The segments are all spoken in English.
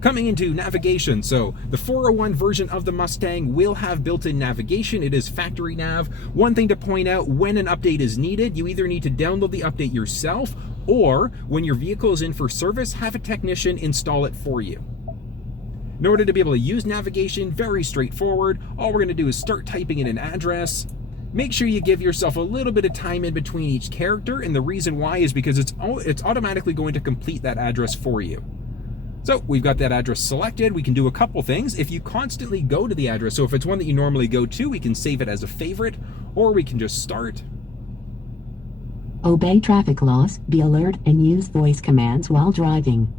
Coming into navigation, so the 401 version of the Mustang will have built-in navigation. It is factory nav. One thing to point out, when an update is needed, you either need to download the update yourself, or when your vehicle is in for service, have a technician install it for you. In order to be able to use navigation, very straightforward. All we're going to do is start typing in an address. Make sure you give yourself a little bit of time in between each character, and the reason why is because it's automatically going to complete that address for you. So we've got that address selected. We can do a couple things. If you constantly go to the address, so if it's one that you normally go to, we can save it as a favorite, or we can just start. Obey traffic laws, be alert, and use voice commands while driving.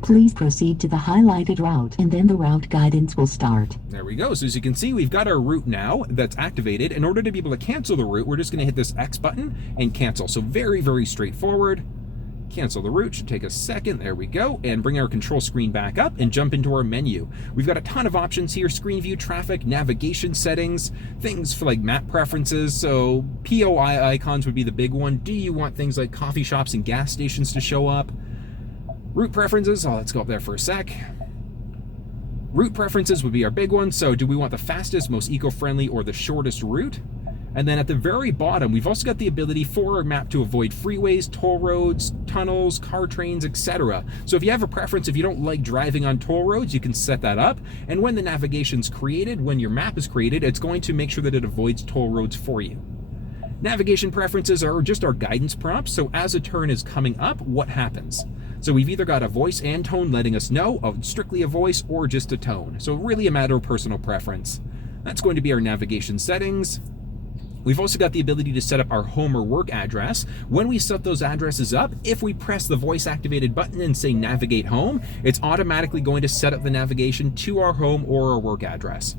Please proceed to the highlighted route, and then the route guidance will start. There we go. So as you can see, we've got our route now that's activated. In order to be able to cancel the route, we're just going to hit this X button and cancel. So very, very straightforward. Cancel the route, should take a second. There we go. And bring our control screen back up and jump into our menu. We've got a ton of options here: screen view, traffic, navigation settings, things for like map preferences. So POI icons would be the big one. Do you want things like coffee shops and gas stations to show up? Route preferences, let's go up there for a sec. Route preferences would be our big one. So do we want the fastest, most eco-friendly, or the shortest route? And then at the very bottom, we've also got the ability for our map to avoid freeways, toll roads, tunnels, car trains, etc. So if you have a preference, if you don't like driving on toll roads, you can set that up. And when the navigation's created, when your map is created, it's going to make sure that it avoids toll roads for you. Navigation preferences are just our guidance prompts. So as a turn is coming up, what happens? So we've either got a voice and tone letting us know, strictly a voice or just a tone. So really a matter of personal preference. That's going to be our navigation settings. We've also got the ability to set up our home or work address. When we set those addresses up, if we press the voice activated button and say navigate home, it's automatically going to set up the navigation to our home or our work address.